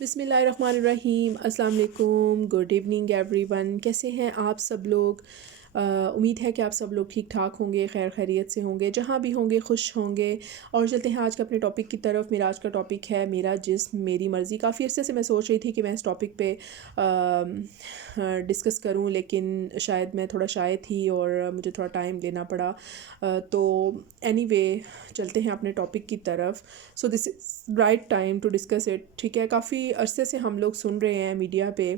بسم اللہ الرحمن الرحیم. السلام علیکم. Good evening every one. کیسے ہیں آپ سب لوگ؟ امید ہے کہ آپ سب لوگ ٹھیک ٹھاک ہوں گے، خیر خیریت سے ہوں گے، جہاں بھی ہوں گے خوش ہوں گے. اور چلتے ہیں آج کا اپنے ٹاپک کی طرف. میرا آج کا ٹاپک ہے میرا جسم میری مرضی. کافی عرصے سے میں سوچ رہی تھی کہ میں اس ٹاپک پہ ڈسکس کروں، لیکن شاید میں تھوڑا شائع تھی اور مجھے تھوڑا ٹائم لینا پڑا. تو اینی وے چلتے ہیں اپنے ٹاپک کی طرف. So this is right time to discuss it. ٹھیک ہے، کافی عرصے سے ہم لوگ سن رہے ہیں میڈیا پہ،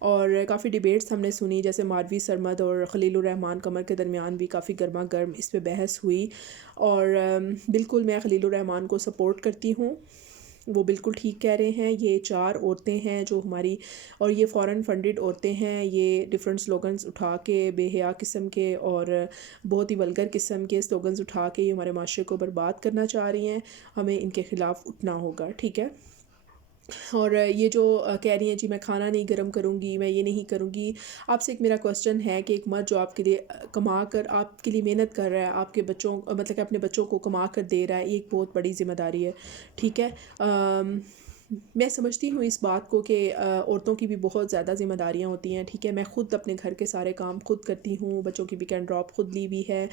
اور کافی ڈیبیٹس ہم نے سنی، جیسے ماروی سرمد اور خلیل الرحمان قمر کے درمیان بھی کافی گرما گرم اس پہ بحث ہوئی. اور بالکل میں خلیل الرحمان کو سپورٹ کرتی ہوں. وہ بالکل ٹھیک کہہ رہے ہیں. یہ 4 عورتیں ہیں جو ہماری، اور یہ فورن فنڈڈ عورتیں ہیں. یہ ڈفرینٹ سلوگنز اٹھا کے، بے حیا قسم کے اور بہت ہی ولگر قسم کے سلوگنز اٹھا کے یہ ہمارے معاشرے کو برباد کرنا چاہ رہی ہیں. ہمیں ان کے خلاف اٹھنا ہوگا. ٹھیک ہے. اور یہ جو کہہ رہی ہیں جی میں کھانا نہیں گرم کروں گی، میں یہ نہیں کروں گی. آپ سے ایک میرا کوسچن ہے کہ ایک مرد جو آپ کے لیے کما کر آپ کے لیے محنت کر رہا ہے، آپ کے بچوں مطلب کہ اپنے بچوں کو کما کر دے رہا ہے، یہ ایک بہت بڑی ذمہ داری ہے. ٹھیک ہے. میں سمجھتی ہوں اس بات کو کہ عورتوں کی بھی بہت زیادہ ذمہ داریاں ہوتی ہیں. ٹھیک ہے. میں خود اپنے گھر کے سارے کام خود کرتی ہوں، بچوں کی ویکینڈ ڈراپ خود لی ہوئی ہے،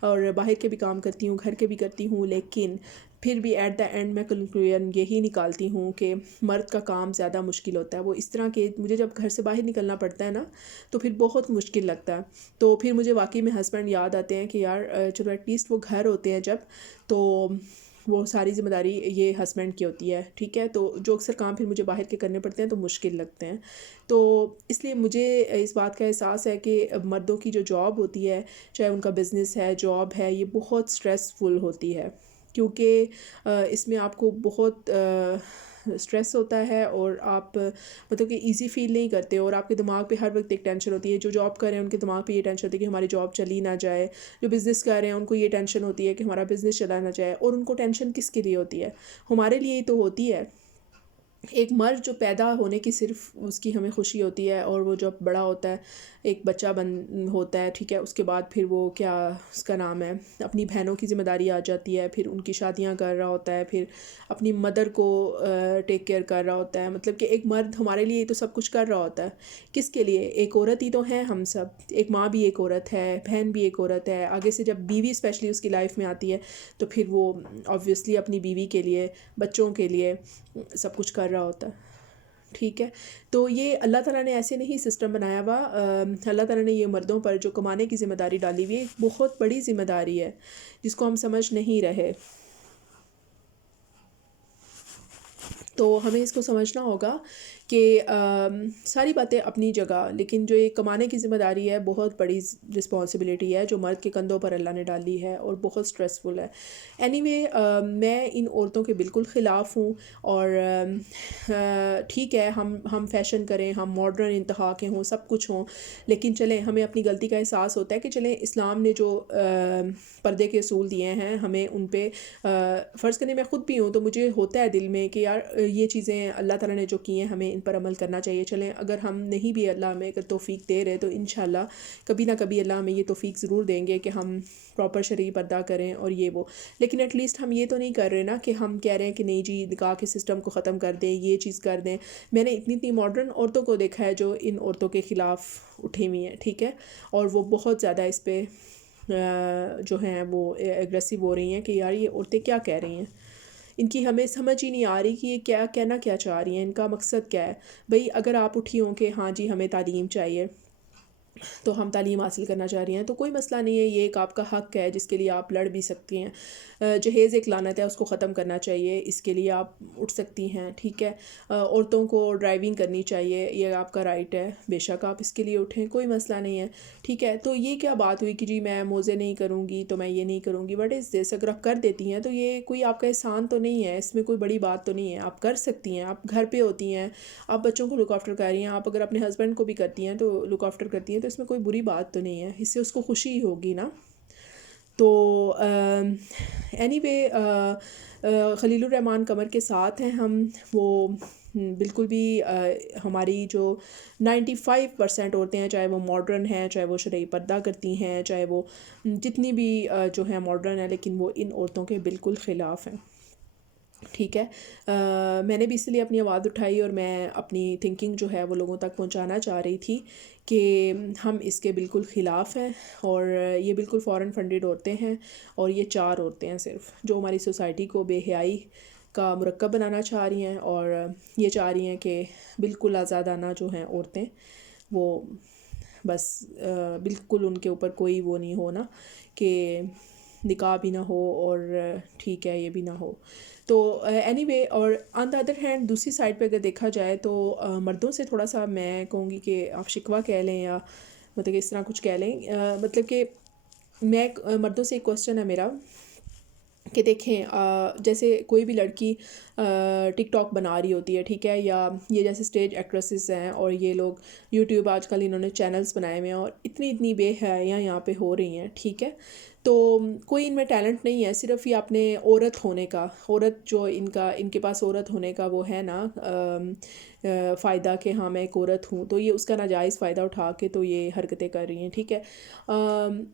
اور باہر کے بھی کام کرتی ہوں، گھر کے بھی کرتی ہوں. لیکن پھر بھی ایٹ دا اینڈ میں کنکلوژن یہی نکالتی ہوں کہ مرد کا کام زیادہ مشکل ہوتا ہے. وہ اس طرح کہ مجھے جب گھر سے باہر نکلنا پڑتا ہے نا، تو پھر بہت مشکل لگتا ہے. تو پھر مجھے واقعی میں ہسبینڈ یاد آتے ہیں کہ یار چلو ایٹ لیسٹ وہ گھر ہوتے ہیں جب، تو وہ ساری ذمہ داری یہ ہسبینڈ کی ہوتی ہے. ٹھیک ہے. تو جو اکثر کام پھر مجھے باہر کے کرنے پڑتے ہیں تو مشکل لگتے ہیں. تو اس لیے مجھے اس بات کا احساس ہے کہ مردوں کی جو جاب ہوتی ہے، چاہے ان کا بزنس ہے، جاب ہے، یہ بہت سٹریسفل ہوتی ہے. کیونکہ اس میں آپ کو بہت سٹریس ہوتا ہے، اور آپ مطلب کہ ایزی فیل نہیں کرتے، اور آپ کے دماغ پہ ہر وقت ایک ٹینشن ہوتی ہے. جو جاب کر رہے ہیں ان کے دماغ پہ یہ ٹینشن ہوتی ہے کہ ہماری جاب چلی نہ جائے. جو بزنس کر رہے ہیں ان کو یہ ٹینشن ہوتی ہے کہ ہمارا بزنس چلا نہ جائے. اور ان کو ٹینشن کس کے لیے ہوتی ہے؟ ہمارے لیے ہی تو ہوتی ہے. ایک مرد جو پیدا ہونے کی صرف اس کی ہمیں خوشی ہوتی ہے، اور وہ جب بڑا ہوتا ہے، ایک بچہ ہوتا ہے. ٹھیک ہے. اس کے بعد پھر وہ کیا اس کا نام ہے، اپنی بہنوں کی ذمہ داری آ جاتی ہے، پھر ان کی شادیاں کر رہا ہوتا ہے، پھر اپنی مدر کو ٹیک کیئر کر رہا ہوتا ہے. مطلب کہ ایک مرد ہمارے لیے تو سب کچھ کر رہا ہوتا ہے. کس کے لیے؟ ایک عورت ہی تو ہیں ہم سب. ایک ماں بھی ایک عورت ہے، بہن بھی ایک عورت ہے. آگے سے جب بیوی اسپیشلی اس کی لائف میں آتی ہے، تو پھر وہ آبویسلی اپنی بیوی کے لیے، بچوں کے لیے سب کچھ کر رہا ہوتا ہے. ٹھیک ہے. تو یہ اللہ تعالیٰ نے ایسے نہیں سسٹم بنایا ہوا. اللہ تعالیٰ نے یہ مردوں پر جو کمانے کی ذمہ داری ڈالی ہوئی ہے، ایک بہت بڑی ذمہ داری ہے جس کو ہم سمجھ نہیں رہے. تو ہمیں اس کو سمجھنا ہوگا کہ ساری باتیں اپنی جگہ، لیکن جو یہ کمانے کی ذمہ داری ہے بہت بڑی رسپانسبلٹی ہے جو مرد کے کندھوں پر اللہ نے ڈالی ہے، اور بہت سٹریسفل ہے. اینی وے میں ان عورتوں کے بالکل خلاف ہوں. اور ٹھیک ہے، ہم فیشن کریں، ہم ماڈرن انتہا کے ہوں، سب کچھ ہوں، لیکن چلیں ہمیں اپنی غلطی کا احساس ہوتا ہے کہ چلیں اسلام نے جو پردے کے اصول دیے ہیں ہمیں ان پہ فرض کرنے، میں خود بھی ہوں تو مجھے ہوتا ہے دل میں کہ یار یہ چیزیں اللہ تعالیٰ نے جو کی ہیں ہمیں ان پر عمل کرنا چاہیے. چلیں اگر ہم نہیں بھی اللہ ہمیں اگر توفیق دے رہے، تو انشاءاللہ کبھی نہ کبھی اللہ ہمیں یہ توفیق ضرور دیں گے کہ ہم پراپر شرعی پردہ کریں اور یہ وہ. لیکن ایٹ لیسٹ ہم یہ تو نہیں کر رہے نا کہ ہم کہہ رہے ہیں کہ نہیں جی نکاح کے سسٹم کو ختم کر دیں، یہ چیز کر دیں. میں نے اتنی ماڈرن عورتوں کو دیکھا ہے جو ان عورتوں کے خلاف اٹھی ہوئی ہیں. ٹھیک ہے. اور وہ بہت زیادہ اس پہ جو ہیں وہ ایگریسو ہو رہی ہیں کہ یار یہ عورتیں کیا کہہ رہی ہیں. ان کی ہمیں سمجھ ہی نہیں آ رہی کہ یہ کیا کہنا کیا چاہ رہی ہیں، ان کا مقصد کیا ہے. بھئی اگر آپ اٹھی ہوں کہ ہاں جی ہمیں تعلیم چاہیے، تو ہم تعلیم حاصل کرنا چاہ رہی ہیں، تو کوئی مسئلہ نہیں ہے. یہ ایک آپ کا حق ہے جس کے لیے آپ لڑ بھی سکتی ہیں. جہیز ایک لعنت ہے، اس کو ختم کرنا چاہیے، اس کے لیے آپ اٹھ سکتی ہیں. ٹھیک ہے. عورتوں کو ڈرائیونگ کرنی چاہیے، یہ آپ کا رائٹ ہے، بے شک آپ اس کے لیے اٹھیں، کوئی مسئلہ نہیں ہے. ٹھیک ہے. تو یہ کیا بات ہوئی کہ جی میں موزے نہیں کروں گی تو میں یہ نہیں کروں گی. وٹ از دس؟ اگر آپ کر دیتی ہیں تو یہ کوئی آپ کا احسان تو نہیں ہے، اس میں کوئی بڑی بات تو نہیں ہے. آپ کر سکتی ہیں، آپ گھر پہ ہوتی ہیں، آپ بچوں کو لک آفٹر کر رہی ہیں، آپ اگر اپنے ہسبینڈ کو بھی کرتی ہیں تو لک آفٹر کرتی ہیں، تو اس میں کوئی بری بات تو نہیں ہے، اس سے اس کو خوشی ہی ہوگی نا. تو اینی وے خلیل الرحمان قمر کے ساتھ ہیں ہم. وہ بالکل بھی ہماری جو 95% عورتیں ہیں، چاہے وہ ماڈرن ہیں، چاہے وہ شرعی پردہ کرتی ہیں، چاہے وہ جتنی بھی جو ہیں ماڈرن ہیں، لیکن وہ ان عورتوں کے بالکل خلاف ہیں. ٹھیک ہے. میں نے بھی اس لیے اپنی آواز اٹھائی اور میں اپنی تھنکنگ جو ہے وہ لوگوں تک پہنچانا چاہ رہی تھی کہ ہم اس کے بالکل خلاف ہیں، اور یہ بالکل فورن فنڈڈ عورتیں ہیں، اور یہ 4 عورتیں ہیں صرف جو ہماری سوسائٹی کو بے حیائی کا مرکب بنانا چاہ رہی ہیں، اور یہ چاہ رہی ہیں کہ بالکل آزادانہ جو ہیں عورتیں وہ بس بالکل ان کے اوپر کوئی وہ نہیں ہونا کہ نکاح بھی نہ ہو اور ٹھیک ہے یہ بھی نہ ہو. تو اینی وے، اور آن دا ادر ہینڈ دوسری سائڈ پہ اگر دیکھا جائے تو مردوں سے تھوڑا سا میں کہوں گی کہ آپ شکوہ کہہ لیں یا مطلب کہ اس طرح کچھ کہہ لیں. مطلب کہ میں مردوں سے ایک کوسچن ہے میرا کہ دیکھیں جیسے کوئی بھی لڑکی ٹک ٹاک بنا رہی ہوتی ہے، ٹھیک ہے، یا یہ جیسے اسٹیج ایکٹریسز ہیں، اور یہ لوگ یوٹیوب آج کل انہوں نے چینلز بنائے ہوئے ہیں، اور اتنی بے حیاں یہاں پہ ہو رہی ہیں، ٹھیک ہے. تو کوئی ان میں ٹیلنٹ نہیں ہے، صرف یہ اپنے عورت ہونے کا، عورت جو ان کے پاس عورت ہونے کا وہ ہے نا فائدہ کہ ہاں میں ایک عورت ہوں، تو یہ اس کا ناجائز فائدہ اٹھا کے تو یہ حرکتیں کر رہی ہیں، ٹھیک ہے.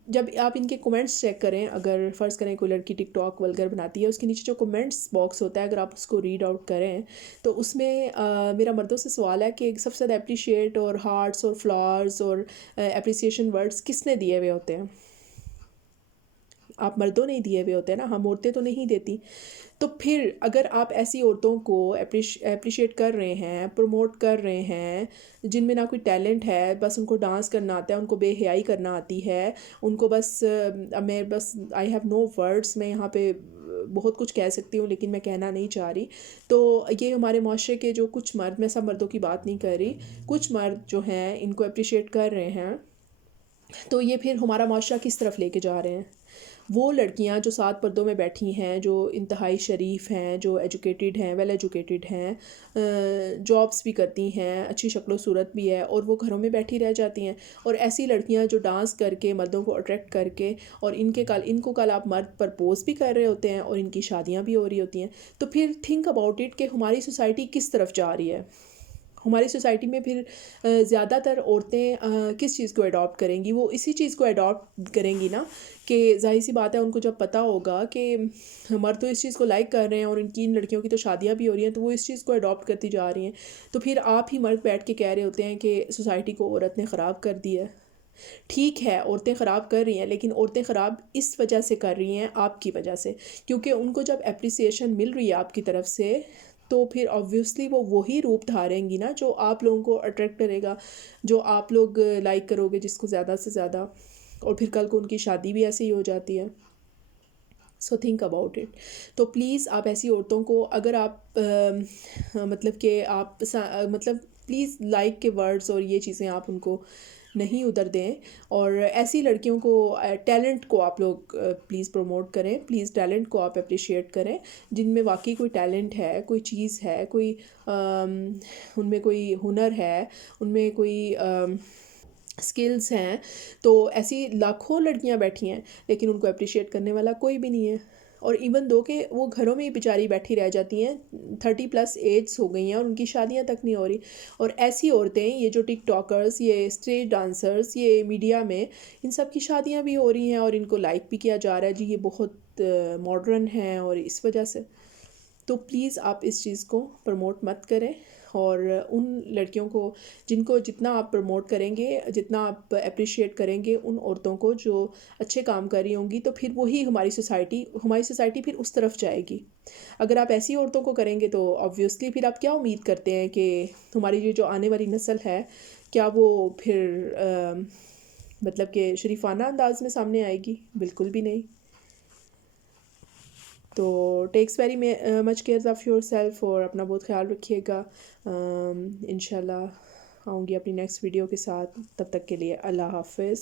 جب آپ ان کے کومنٹس چیک کریں، اگر فرض کریں کوئی لڑکی ٹک ٹاک ولگر بناتی ہے، اس کے نیچے جو کومنٹس باکس ہوتا ہے اگر آپ اس کو ریڈ آؤٹ کریں تو اس میں میرا مردوں سے سوال ہے کہ سب سے زیادہ اپریشیٹ اور ہارٹس اور فلاورز اور اپریسیشن ورڈز کس نے دیے ہوئے ہوتے ہیں؟ آپ مردوں نہیں دیے ہوئے ہوتے ہیں نا، ہم عورتیں تو نہیں دیتی. تو پھر اگر آپ ایسی عورتوں کو اپریشیٹ کر رہے ہیں، پروموٹ کر رہے ہیں، جن میں نہ کوئی ٹیلنٹ ہے، بس ان کو ڈانس کرنا آتا ہے، ان کو بے حیائی کرنا آتی ہے، ان کو بس میں بس آئی ہیو نو ورڈس، میں یہاں پہ بہت کچھ کہہ سکتی ہوں لیکن میں کہنا نہیں چاہ رہی. تو یہ ہمارے معاشرے کے جو کچھ مرد، میں سب مردوں کی بات نہیں کر رہی، کچھ مرد جو ہیں ان کو اپریشیٹ کر رہے ہیں، تو یہ پھر ہمارا معاشرہ کس طرف لے کے جا رہے ہیں؟ وہ لڑکیاں جو 7 پردوں میں بیٹھی ہیں، جو انتہائی شریف ہیں، جو ایجوکیٹڈ ہیں، ویل ایجوکیٹڈ ہیں، جابس بھی کرتی ہیں، اچھی شکل و صورت بھی ہے، اور وہ گھروں میں بیٹھی رہ جاتی ہیں. اور ایسی لڑکیاں جو ڈانس کر کے مردوں کو اٹریکٹ کر کے، اور ان کو کل آپ مرد پرپوز بھی کر رہے ہوتے ہیں اور ان کی شادیاں بھی ہو رہی ہوتی ہیں. تو پھر تھنک اباؤٹ اٹ کہ ہماری سوسائٹی کس طرف جا رہی ہے. ہماری سوسائٹی میں پھر زیادہ تر عورتیں کس چیز کو اڈاپٹ کریں گی؟ وہ اسی چیز کو اڈاپٹ کریں گی نا، کہ ظاہر سی بات ہے ان کو جب پتہ ہوگا کہ مرد تو اس چیز کو لائک کر رہے ہیں اور ان لڑکیوں کی تو شادیاں بھی ہو رہی ہیں، تو وہ اس چیز کو اڈاپٹ کرتی جا رہی ہیں. تو پھر آپ ہی مرد بیٹھ کے کہہ رہے ہوتے ہیں کہ سوسائٹی کو عورت نے خراب کر دی ہے. ٹھیک ہے عورتیں خراب کر رہی ہیں، لیکن عورتیں خراب اس وجہ سے کر رہی ہیں، آپ کی وجہ سے، کیونکہ ان کو جب اپریسیشن مل رہی ہے آپ کی طرف سے، تو پھر آبویسلی وہ وہی روپ دھاریں گی نا جو آپ لوگوں کو اٹریکٹ کرے گا، جو آپ لوگ لائک کرو گے جس کو زیادہ سے زیادہ، اور پھر کل کو ان کی شادی بھی ایسے ہی ہو جاتی ہے. So think about it. تو پلیز آپ ایسی عورتوں کو، اگر آپ مطلب کہ آپ مطلب پلیز لائک کے ورڈز اور یہ چیزیں آپ ان کو نہیں ادھر دیں، اور ایسی لڑکیوں کو، ٹیلنٹ کو آپ لوگ پلیز پروموٹ کریں، پلیز ٹیلنٹ کو آپ اپریشیٹ کریں، جن میں واقعی کوئی ٹیلنٹ ہے، کوئی چیز ہے، کوئی ان میں کوئی ہنر ہے، ان میں کوئی اسکلز ہیں. تو ایسی لاکھوں لڑکیاں بیٹھی ہیں لیکن ان کو اپریشیٹ کرنے والا کوئی بھی نہیں ہے. اور ایون دو کہ وہ گھروں میں ہی بیچاری بیٹھی رہ جاتی ہیں، 30+ ایجز ہو گئی ہیں اور ان کی شادیاں تک نہیں ہو رہی. اور ایسی عورتیں، یہ جو ٹک ٹاکرز، یہ اسٹیج ڈانسرز، یہ میڈیا میں، ان سب کی شادیاں بھی ہو رہی ہیں اور ان کو لائک بھی کیا جا رہا ہے، جی یہ بہت ماڈرن ہیں اور اس وجہ سے. تو پلیز آپ اس چیز کو پروموٹ مت کریں، اور ان لڑکیوں کو جن کو جتنا آپ پروموٹ کریں گے، جتنا آپ اپریشیٹ کریں گے ان عورتوں کو جو اچھے کام کر رہی ہوں گی، تو پھر وہی ہماری سوسائٹی پھر اس طرف جائے گی. اگر آپ ایسی عورتوں کو کریں گے تو آبویسلی پھر آپ کیا امید کرتے ہیں کہ ہماری یہ جو آنے والی نسل ہے، کیا وہ پھر مطلب کہ شریفانہ انداز میں سامنے آئے گی؟ بالکل بھی نہیں. تو takes very much care of yourself, اور اپنا بہت خیال رکھیے گا. انشاءاللہ آؤں گی اپنی نیکسٹ ویڈیو کے ساتھ، تب تک کے لیے اللہ حافظ.